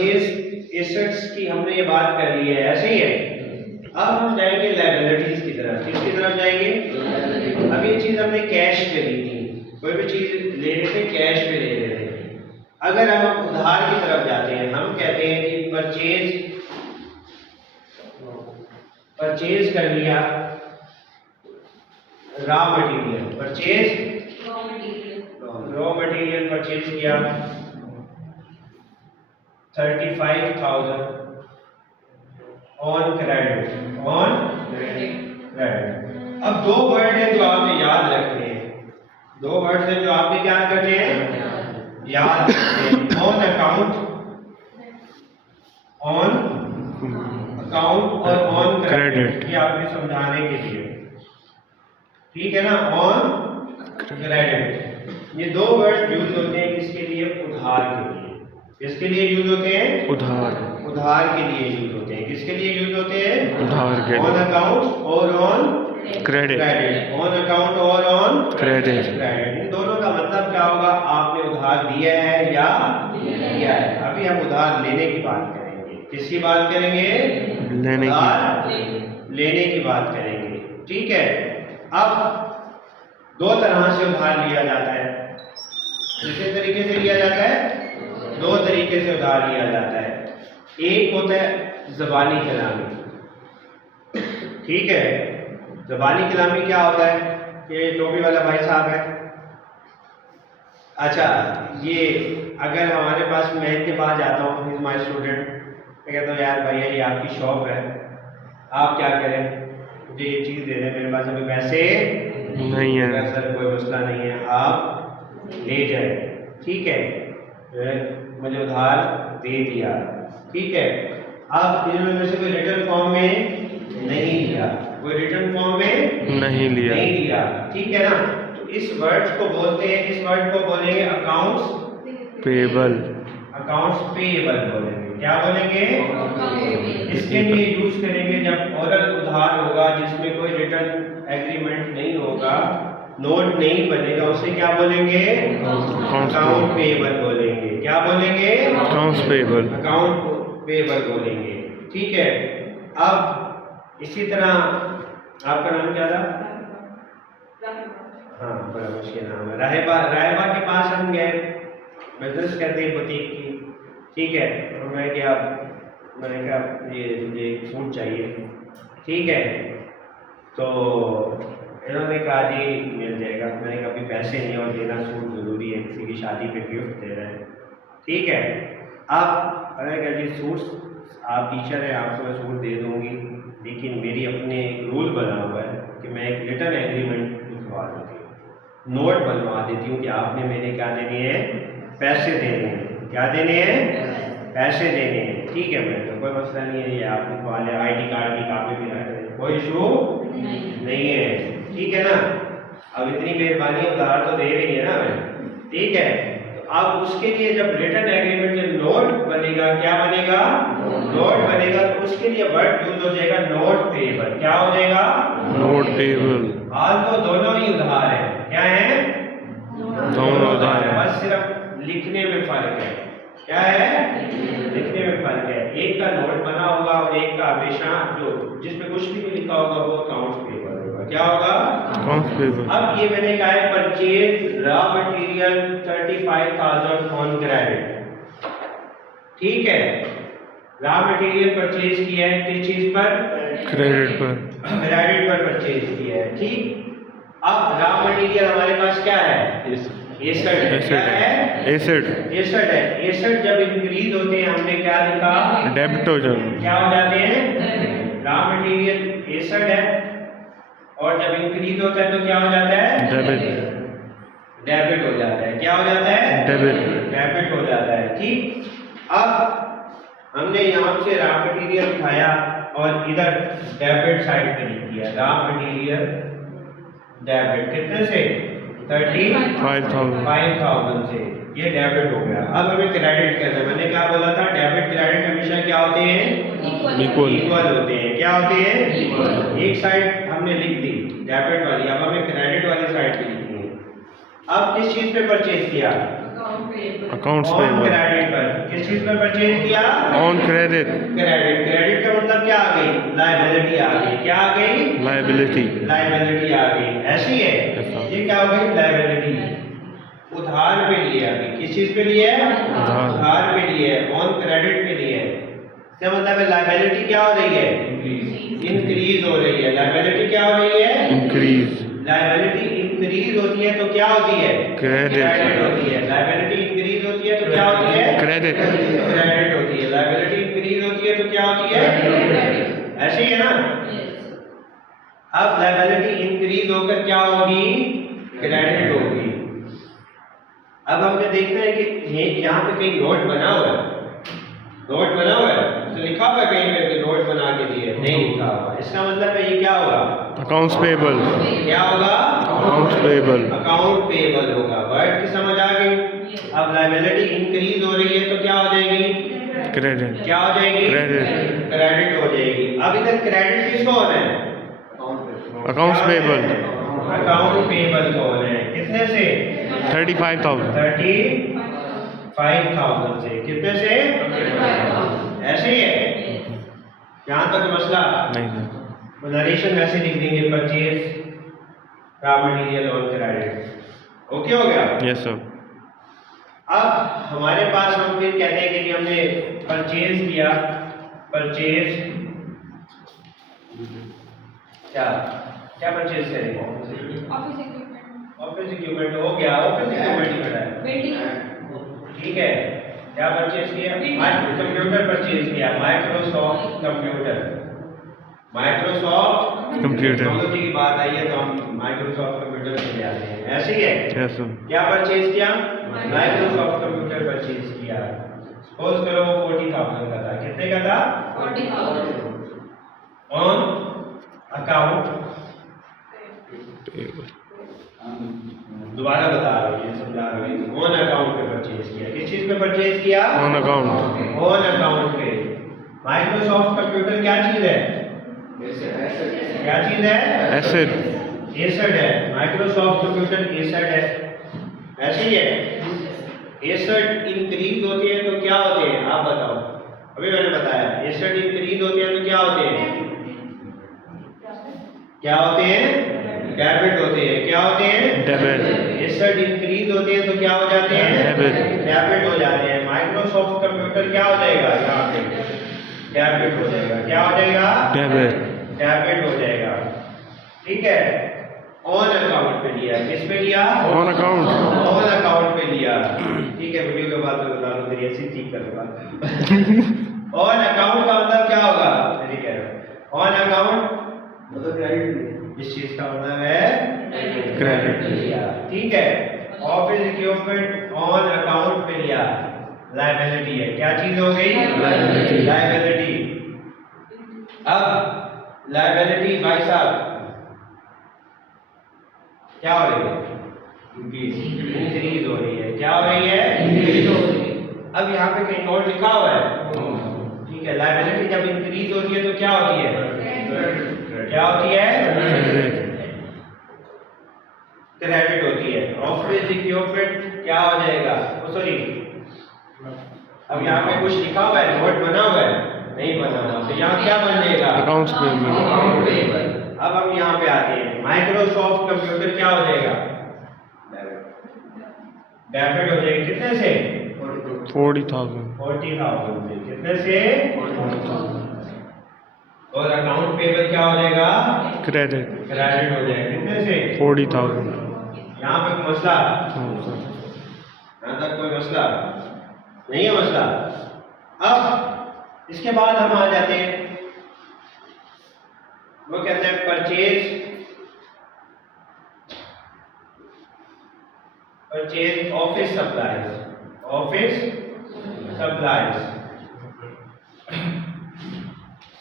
Assets की हमने ये बात कर ली है, ऐसे ही है। अब हम जाएंगे लायबिलिटीज की तरफ। किसकी तरफ जाएंगे? अब ये चीज हमने कैश पे ली थी, कोई भी चीज ले रहे थे कैश पे ले रहे थे। अगर हम उधार की तरफ जाते हैं, हम कहते हैं कि परचेज कर लिया raw material, raw material purchase किया 35,000 ऑन क्रेडिट। अब दो वर्ड हैं जो आपने याद रखने हैं, दो वर्ड हैं जो आपने क्या करने हैं, याद रखने हैं। ऑन अकाउंट और ऑन क्रेडिट, ये आपने समझाने के लिए, ठीक है ना। ऑन क्रेडिट, ये दो वर्ड यूज होते हैं किसके लिए? उधार के लिए। किसके लिए यूज होते हैं? उधार के लिए यूज होते हैं। किसके लिए यूज होते हैं? उधार के। ऑन अकाउंट और ऑन क्रेडिट। ऑन अकाउंट और ऑन क्रेडिट। इन दोनों का मतलब क्या होगा? आपने उधार दिया है या लिया है। अभी हम उधार लेने की बात करेंगे। किसकी बात करेंगे? लेने की बात करेंगे, ठीक है। अब दो तरह से उधार लिया जाता है। किस तरीके से लिया जाता है? दो तरीके से उधार लिया जाता है। एक होता है ज़बानी कलामी, ठीक है। ज़बानी कलामी क्या होता है? ये टोपी वाला भाई साहब है, अच्छा, ये अगर हमारे पास, मैं इनके पास जाता हूँ, इज माई स्टूडेंट, मैं कहता हूँ यार भैया ये आपकी शॉप है, आप क्या करें, मुझे ये चीज़ दे दें, मेरे पास अभी पैसे नहीं है। सर कोई मसला नहीं है, आप ले जाए, ठीक है, मुझे उधार दे दिया, ठीक है। अब इन्होंने से कोई रिटर्न फॉर्म में नहीं लिया, नहीं लिया, ठीक है ना। तो इस वर्ड को बोलते हैं, इस वर्ड को बोलेंगे अकाउंट्स पेएबल बोलेंगे। क्या बोलेंगे? इसके लिए यूज करेंगे जब ओरल उधार होगा जिसमें कोई रिटर्न एग्रीमेंट नहीं होगा, नोट नहीं बनेगा, उसे क्या बोलेंगे? अकाउंट पेएबल बोलेंगे। क्या बोलेंगे? अकाउंट पेएबल बोलेंगे, ठीक है। अब इसी तरह आपका नाम क्या था? हाँ, बड़ा मुश्किल नाम है। राहिबा के पास हम गए, बिजनेस करते हैं बुटीक की, ठीक है। तो मैंने कहा ये मुझे सूट चाहिए, ठीक है। तो इन्होंने कहा जी मिल जाएगा। मैंने कहा अभी पैसे नहीं और देना सूट ज़रूरी है, किसी की शादी पे गिफ्ट दे रहे हैं, ठीक है। आप मैंने कहा जी सूट, आप टीचर हैं, आपको मैं सूट दे दूँगी, लेकिन मेरी अपने एक रूल बना हुआ है कि मैं एक रिटर्न एग्रीमेंट लिखवा देती हूँ, नोट बनवा देती हूँ कि आपने मेरे क्या देने हैं? पैसे देने हैं। क्या देने हैं? पैसे देने हैं, ठीक है। मैं कोई मसला नहीं है, ये आप लिखवा लें, ID कार्ड की कापी भी रख लें, कोई इशू नहीं है, ठीक है ना। अब इतनी मेहरबानी उधार तो दे रही है ना हमें, ठीक है। तो अब उसके लिए जब रिटर्न एग्रीमेंट में नोट बनेगा, क्या बनेगा? नोट बनेगा, तो उसके लिए वर्ड यूज हो जाएगा नोट पेएबल। क्या हो जाएगा? Note payable. हाल तो दोनों ही उधार है, क्या है? दोनों उधार है, बस सिर्फ लिखने में फर्क है। क्या है? लिखने में फर्क है। एक का नोट बना होगा और एक का हमेशा जो जिसमें कुछ भी लिखा होगा वो अकाउंट्स पेएबल होगा। क्या होगा? Accounts payable. अब ये मैंने कहा है purchase raw material 35,000 on credit, ठीक है। रॉ मटेरियल परचेज किया है किस चीज पर? क्रेडिट पर परचेज किया है, ठीक। अब रॉ मटेरियल हमारे पास क्या है? एसेट जब इंक्रीज होते हैं, हमने क्या लिखा? डेबिट हो जाते हैं। क्या हो जाते हैं? रॉ मटेरियल एसेट है, और जब इंक्रीज होता है तो क्या हो जाता है? डेबिट हो जाता है। क्या हो जाता है? डेबिट हो जाता है, ठीक। अब हमने यहाँ से रॉ मटेरियल उठाया और इधर डेबिट साइड पे लिख दिया, रॉ मटेरियल डेबिट कितने से? 35,000 से, ये डेबिट हो गया। अब हमें क्रेडिट करना है। मैंने क्या बोला था? डेबिट क्रेडिट हमेशा क्या होते हैं? इक्वल होते हैं। क्या होते हैं? एक साइड हमने लिख दी डेबिट वाली, अब हमें क्रेडिट वाली साइड पे लिखनी है। अब किस चीज पे परचेज किया? अकाउंट्स पे, क्रेडिट पर। किस चीज पर परचेज किया? On credit. क्रेडिट। क्रेडिट का मतलब क्या आ गई? लायबिलिटी आ गई। क्या आ गई? लायबिलिटी। लायबिलिटी आ गई। ऐसी है, ये क्या हो गई? लायबिलिटी। उधार पे लिए अभी। किस चीज पे लिए? उधार पे लिए। ऑन क्रेडिट पे लिए। इसका मतलब है लायबिलिटी क्या हो रही है? इंक्रीज हो रही है। लायबिलिटी क्या हो रही है? इंक्रीज। लायबिलिटी इंक्रीज होती है तो क्या होती है? क्रेडिट होती है। लायबिलिटी इंक्रीज होती है तो क्या होती है? क्रेडिट। क्रेडिट होती है। लायबिलिटी इंक्रीज होती है तो क्या होती है? ऐसे ही है ना? अब लायबिलिटी इंक्रीज होकर क्या होगी? क्रेडिट होगी। अब हमने देखना है कि ये यहाँ पे कहीं नोट बना हुआ है। नोट बना हुआ है तो लिखा हुआ है कहीं पे कि नोट बना के दिए? नहीं लिखा हुआ। इसका मतलब है ये क्या होगा? Accounts payable. क्या होगा? Accounts payable. अकाउंट पेबल होगा। वर्ड की समझ आ गई? अब लायबिलिटी इंक्रीज हो रही है तो क्या हो जाएगी? क्रेडिट। क्या हो जाएगी? क्रेडिट। क्रेडिट हो जाएगी। अब इधर क्रेडिट किसको होना है? Accounts payable. अकाउंट पेबल को होना है। कितने से? 35,000। 35,000 से। कितने से? ऐसे ही है। यहाँ तक मसला नहीं सर। नरेशन वैसे लिख देंगे, purchase raw material on credit. Okay हो गया? Yes sir. अब हमारे पास हम फिर कहते हैं कि हमने परचेज किया। परचेज क्या क्या परचेज करेंगे? ऑफिस इक्विपमेंट हो गया। ऑफिस इक्विपमेंट ही खड़ा है। ठीक है। क्या परचेज किया? कंप्यूटर परचेज किया। Microsoft computer. Microsoft computer. Technology की बात आई है तो हम माइक्रोसॉफ्ट कंप्यूटर से जाते हैं। ऐसे ही है। Yes sir. क्या परचेज किया? माइक्रोसॉफ्ट कंप्यूटर परचेज किया। सपोज करो 40,000 का था। कितने का था? 40,000 ऑन अकाउंट। दोबारा बता रहा हूँ, ये समझा रहा हूँ। ऑन अकाउंट पे परचेज किया। किस चीज पे परचेज किया? On account. ऑन अकाउंट पे। माइक्रोसॉफ्ट कंप्यूटर क्या चीज है? क्या चीज है? एसेट। एसेट है। माइक्रोसॉफ्ट कंप्यूटर एसेट है। ऐसे ही है। एसेट इंक्रीज होती है तो क्या होते हैं? आप बताओ। अभी मैंने बताया एसेट इंक्रीज होते हैं तो क्या होते हैं? क्या होते हैं? डेबिट होते हैं। क्या होते हैं? डेबिट। एसेट इंक्रीज होते हैं तो क्या हो जाते हैं? डेबिट। डेबिट हो जाते हैं। माइक्रोसॉफ्ट कंप्यूटर क्या हो जाएगा? यहाँ पे डेबिट हो जाएगा। क्या हो जाएगा? डेबिट। डेबिट हो जाएगा। ठीक है। ऑन अकाउंट पे लिया। किस पे लिया? On account. ऑन अकाउंट पे लिया। ठीक है। वीडियो के बाद में बता दो, तेरी ऐसी ठीक करूंगा। ऑन अकाउंट का मतलब क्या होगा? मेरी कह रहा हूँ ऑन अकाउंट मतलब क्रेडिट। इस चीज का मतलब है क्रेडिट। लिया। ठीक है। ऑफिस इक्विपमेंट ऑन अकाउंट पे लिया। लायबिलिटी है। क्या चीज हो गई? लायबिलिटी। लायबिलिटी। अब लायबिलिटी भाई साहब क्या हो रही है? इंक्रीज हो रही है। क्या हो रही है? इंक्रीज हो रही है। अब यहाँ पे कहीं नोट लिखा हुआ है। ठीक है। लायबिलिटी जब इंक्रीज होती है तो क्या होती है? क्या होती है? क्रेडिट होती है। ऑफिस इक्विपमेंट क्या हो जाएगा? सॉरी, अब यहाँ पे कुछ लिखा हुआ है, नोट बना हुआ है? नहीं बना हुआ। तो यहाँ क्या बन जाएगा? Accounts payable. अब हम यहाँ पे आते हैं। माइक्रोसॉफ्ट कंप्यूटर क्या हो जाएगा? डेबिट हो जाएगा। कितने से? 40,000। 40,000 से। कितने से? 40,000। और अकाउंट पेबल क्या हो जाएगा? क्रेडिट। क्रेडिट हो जाएगा। कितने से? 40,000। यहाँ पे कोई मसला? यहाँ तक कोई मसला नहीं है? मसला। अब इसके बाद हम आ जाते हैं, वो कहते हैं purchase office supplies. Office supplies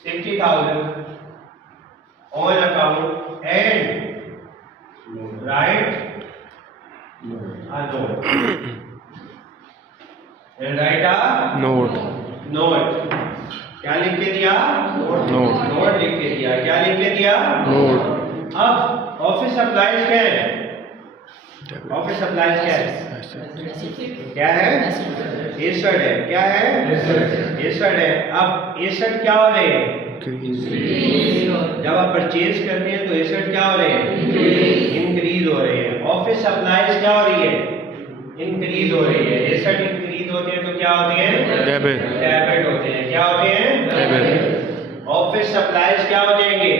60,000 on account and right note. Right a note. Note. क्या लिख के दिया? नोट। नोट लिख के दिया। क्या लिख के दिया? नोट। अब ऑफिस सप्लाईज क्या है? ऑफिस सप्लाईज क्या है? एसेट क्या है? एसेट है। क्या है? एसेट है। अब एसेट क्या हो रहे हैं? जब आप परचेज करते हैं तो एसेट क्या हो रहे हैं? इंक्रीज हो रहे हैं। ऑफिस सप्लाईज क्या हो रही है? इंक्रीज हो रही है। एसेट इंक्रीज होते हैं तो क्या होते हैं? डेबिट डेबिट होते हैं। क्या होते हैं? डेबिट ऑफिस सप्लाईज क्या हो जाएंगे?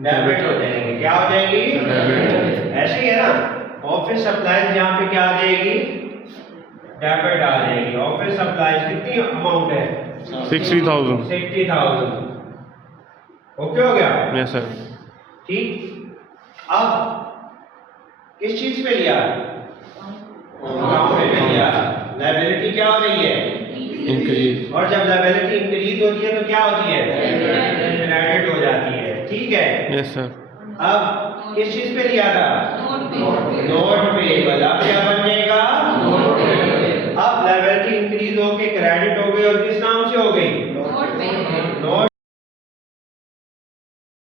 डेबिट हो जाएंगे। क्या हो जाएंगी? डेबिट ऐसे ही है ना। ऑफिस सप्लाईज यहाँ पे क्या आ जाएगी? डेबिट आ जाएगी। ऑफिस सप्लाईज कितनी अमाउंट है? 60,000 60,000। ओके हो गया? यस सर ठीक। अब किस चीज पे लिया? अकाउंट पे लिया। लायबिलिटी क्या हो रही है? इंक्रीज और जब लायबिलिटी इंक्रीज होती है तो क्या होती है? क्रेडिट हो जाती है। ठीक है। यस सर अब किस चीज पे लिया था? Note payable. अब क्या बन जाएगा? अब लायबिलिटी इंक्रीज होके क्रेडिट हो गई और किस नाम से हो गई?